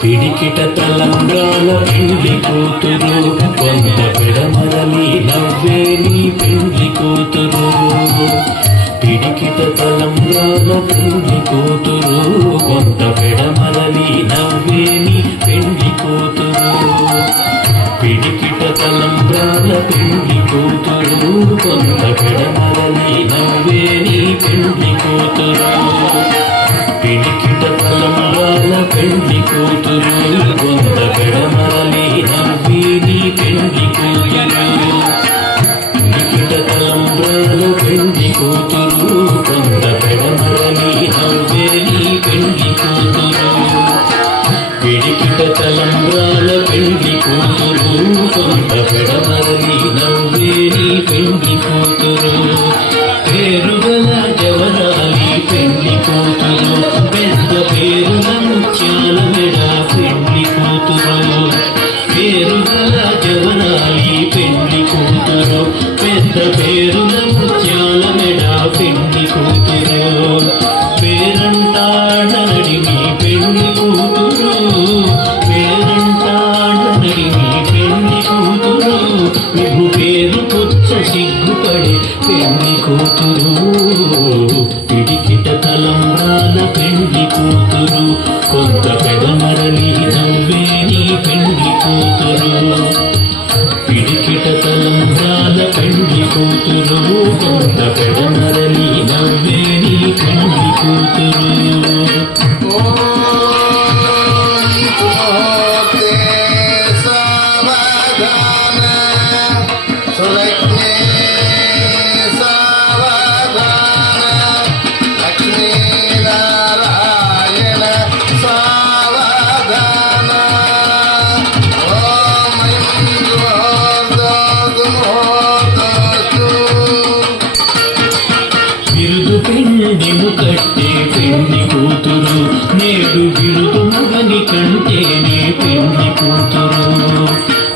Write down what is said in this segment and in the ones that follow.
పిడికిట తలంబ్రాల పెళ్లి కూతురు కొంత పెడమరలి నవ్వే నీ పెళ్లి కూతురు పిడికిట తలంబ్రాల పెళ్లి కూతురు కొంత పెడమరలి నవ్వే నీ పెళ్లి కూతురు పిడికిట తలంబ్రాల పెళ్లి కూతురు కొంత పెడమరలి నవ్వే నీ పెళ్లి కూతురు పిడికిట తలంబ్రాల పెళ్లి కూతురు కొంత పెడమరలి నవ్వే నీ పెళ్లి కూతురు పిడికిట తలంబ్రాల పెళ్లి కూతురు కొంత పెడమరలి నవ్వే నీ పెళ్లి కూతురు పిడికిట తలంబ్రాల పెళ్లి కూతురు కొంత పెడమరలి నవ్వే నీ పెళ్లి కూతురు పేరుగల జవరాలి పెళ్లి కూతురు పెద్ద పేరుల ముత్యాల మెడ పెళ్లి కూతురు పేరుగల జవరాలి పెళ్లి కూతురు పెద్ద పేరుల ముత్యాల మెడ పెళ్లి కూతురు పేరంటాడనడి మీ పెళ్లి కూతురు పేరంటాడనడి మీ పెళ్లి కూతురు విభు పేరు పుచ్చ సిగ్గుపడే పెళ్లి కూతురు పిడికిట తలంబ్రాల పెళ్లి కూతురు కొంత పెడమరలి నవ్వే నీ పెళ్లి కూతురు పిడికిట తలంబ్రాల పెళ్లి కూతురు కొంత పెడమరలి నవ్వే నీ పెళ్లి కూతురు పెండిము కట్టే పెళ్లి కూతురు నేడు బిరుదు మగని కంటేనే పెళ్లి కూతురు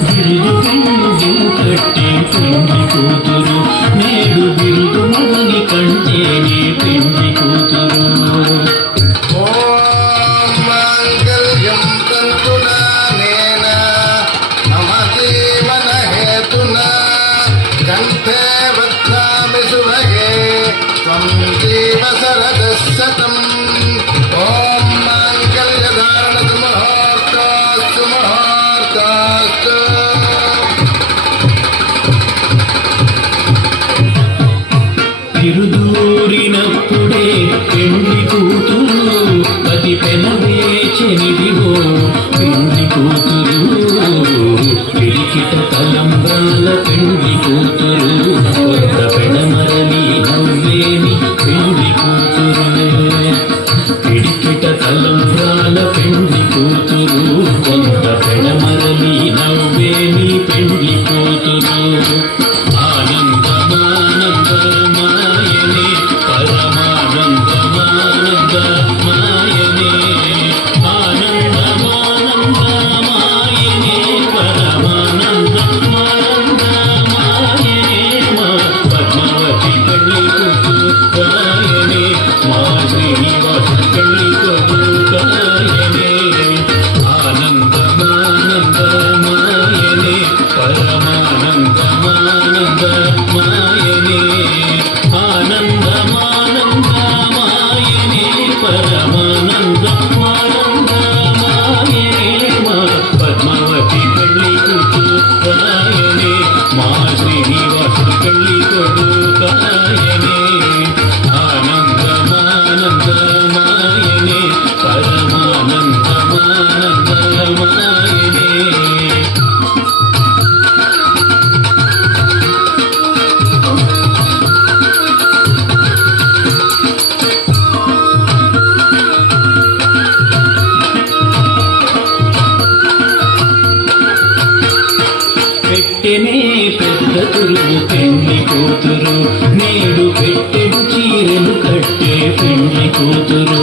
బిరుదు పెండిము కట్టే పెళ్లి కూతురు నేడు బిరుదు మగని కంటేనే పెళ్లి కూతురు శతం ఓం మాంగళ్యధారణతు ముహూర్తాస్తు ముహూర్తాస్తు తిరుదూరినప్పుడే పెళ్లి కూతురు పది పెనవేచెనిదివో పెళ్లి కూతురు పిడికిట తలంబ్రాల పెళ్లి కూతురు కొంత పెడమరలి నవ్వేని పెళ్లి కూతురు పిడికిట తలంబ్రాల పెళ్లి కూతురు కొంత పెడమరలి నవ్వేని పెళ్లి కూతురు ఆనందమానందమాయనే పరమానందమానందమాయనే ఆనందమానందమాయనే పరమానందమానందమాయనే మా పద్మావతి పెళ్లి కూతురాయనే మా శ్రీనివాస పెళ్లి కూతురాయనే ఆనందమానందమాయనే పరమానందమానందమాయనే ఆనందమానందమాయనే పరమానందమానందమాయనే మా పద్మావతి పెళ్లి కూతురాయనే మా శ్రీనివాస పెళ్లి కొడుకాయనే ఆనందమానందమాయనే పరమానందమానందమాయనే పెట్టెనే పెద్ద తురుగు పెళ్లి కూతురు నేడు పెట్టెడు చీరలు కట్టే పెళ్లి కూతురు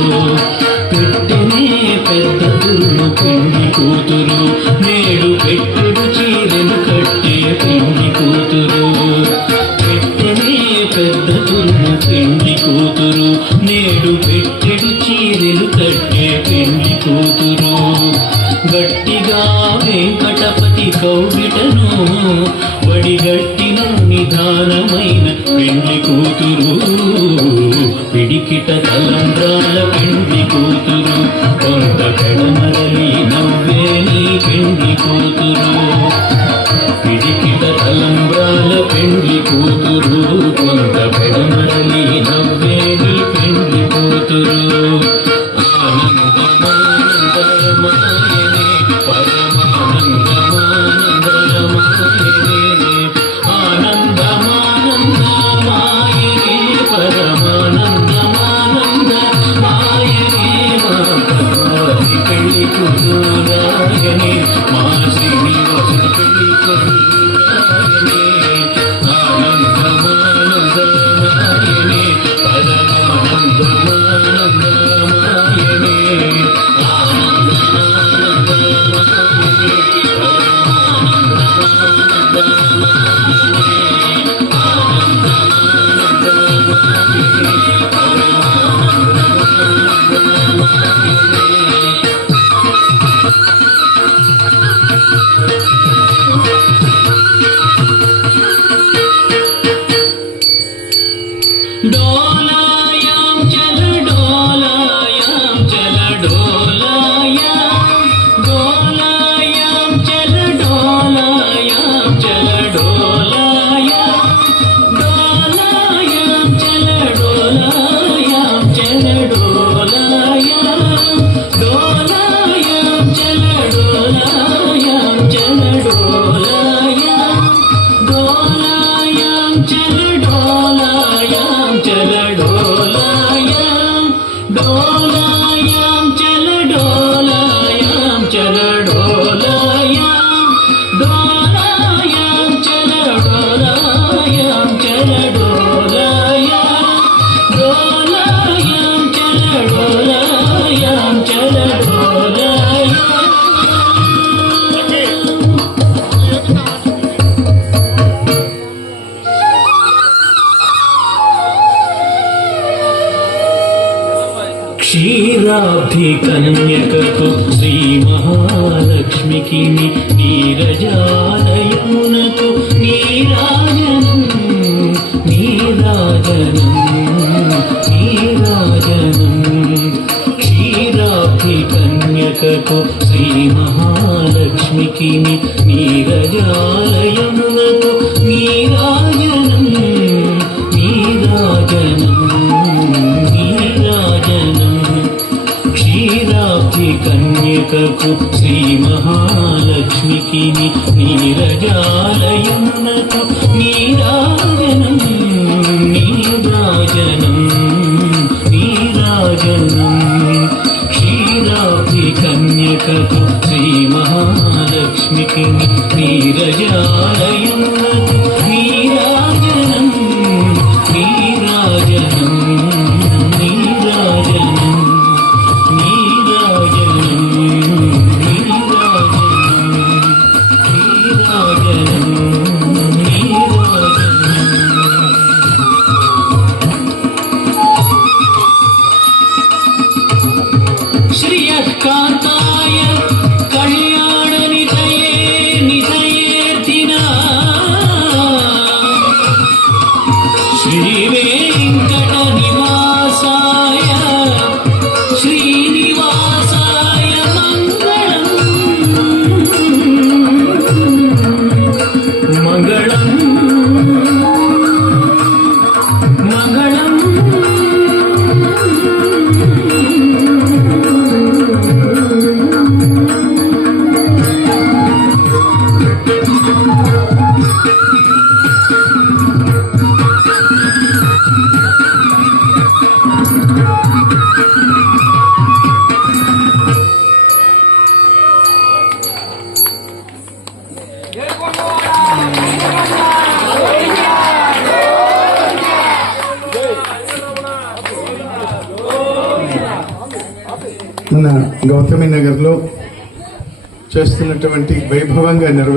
నేడు పెట్టెడు చీరెలు కట్టే పెళ్లి కూతురు గట్టిగా వెంకటపతి కౌగిటను వడిగట్టిన నిదానమైన పెళ్లి కూతురు పిడికిట తలంబ్రాల పెళ్లి కూతురు కొంత పెడమరలి నవ్వే నీ పెళ్లి కూతురు పిడికిట తలంబ్రాల పెళ్లి కూతురు కొంత పెడమరలి నవ్వే నీ పెళ్లి కూతురు ఆనందమానందమాయనే పరమానందమానందమాయనే ఆనందమానందమాయనే పరమానందమానందమాయనే మా పద్మావతి పెళ్లి కూతురాయనే మా శ్రీనివాస పెళ్లి కూతురాయనే ఆనందమానందమాయనే పరమానందమానందమాయనే डोलायां चल डोलायां चल डोलायां डोलायां चल डोलायां चल डोलायां डोलायां चल डोलायां चल डोलायां डोलायां चल डोलायां चल डोलायां डोलायां चल डोलायां चल डोलायां डोलायां चल डोलायां चल डोलायां डोलायां चल डोलायां चल डोलायां डोलायां चल डोलायां चल डोलायां క్షీరాబ్ధి కన్యకకు శ్రీ మహాలక్ష్మికి నీరజాలయమునకు నీరాజనం నీరాజనం నీరాజనం క్షీరాబ్ధి కన్యకకు శ్రీ మహాలక్ష్మికి నీరజాలయమునకు నీరాజనం నీరాజనం నీరాజనం క్షీరాబ్ధి కన్యకకు శ్రీ మహాలక్ష్మికి నీరజాలయమునకు నీరాజనం నీరాజనం నీరాజనం క్షీరాబ్ధి కన్యకకు శ్రీ మహాలక్ష్మికి నీరజాలయమునకు నీరాజనం నీరాజనం నీరాజనం నీరాజనం నీరాజనం నీరాజనం శ్రియకాంతాయ కళ్యాణ నిధయే నిధయేర్తిన శ్రీ వెంకట నివాసాయ శ్రీనివాసాయ మంగళం మంగళం మన గౌతమి నగర్లో చేస్తున్నటువంటి వైభవంగా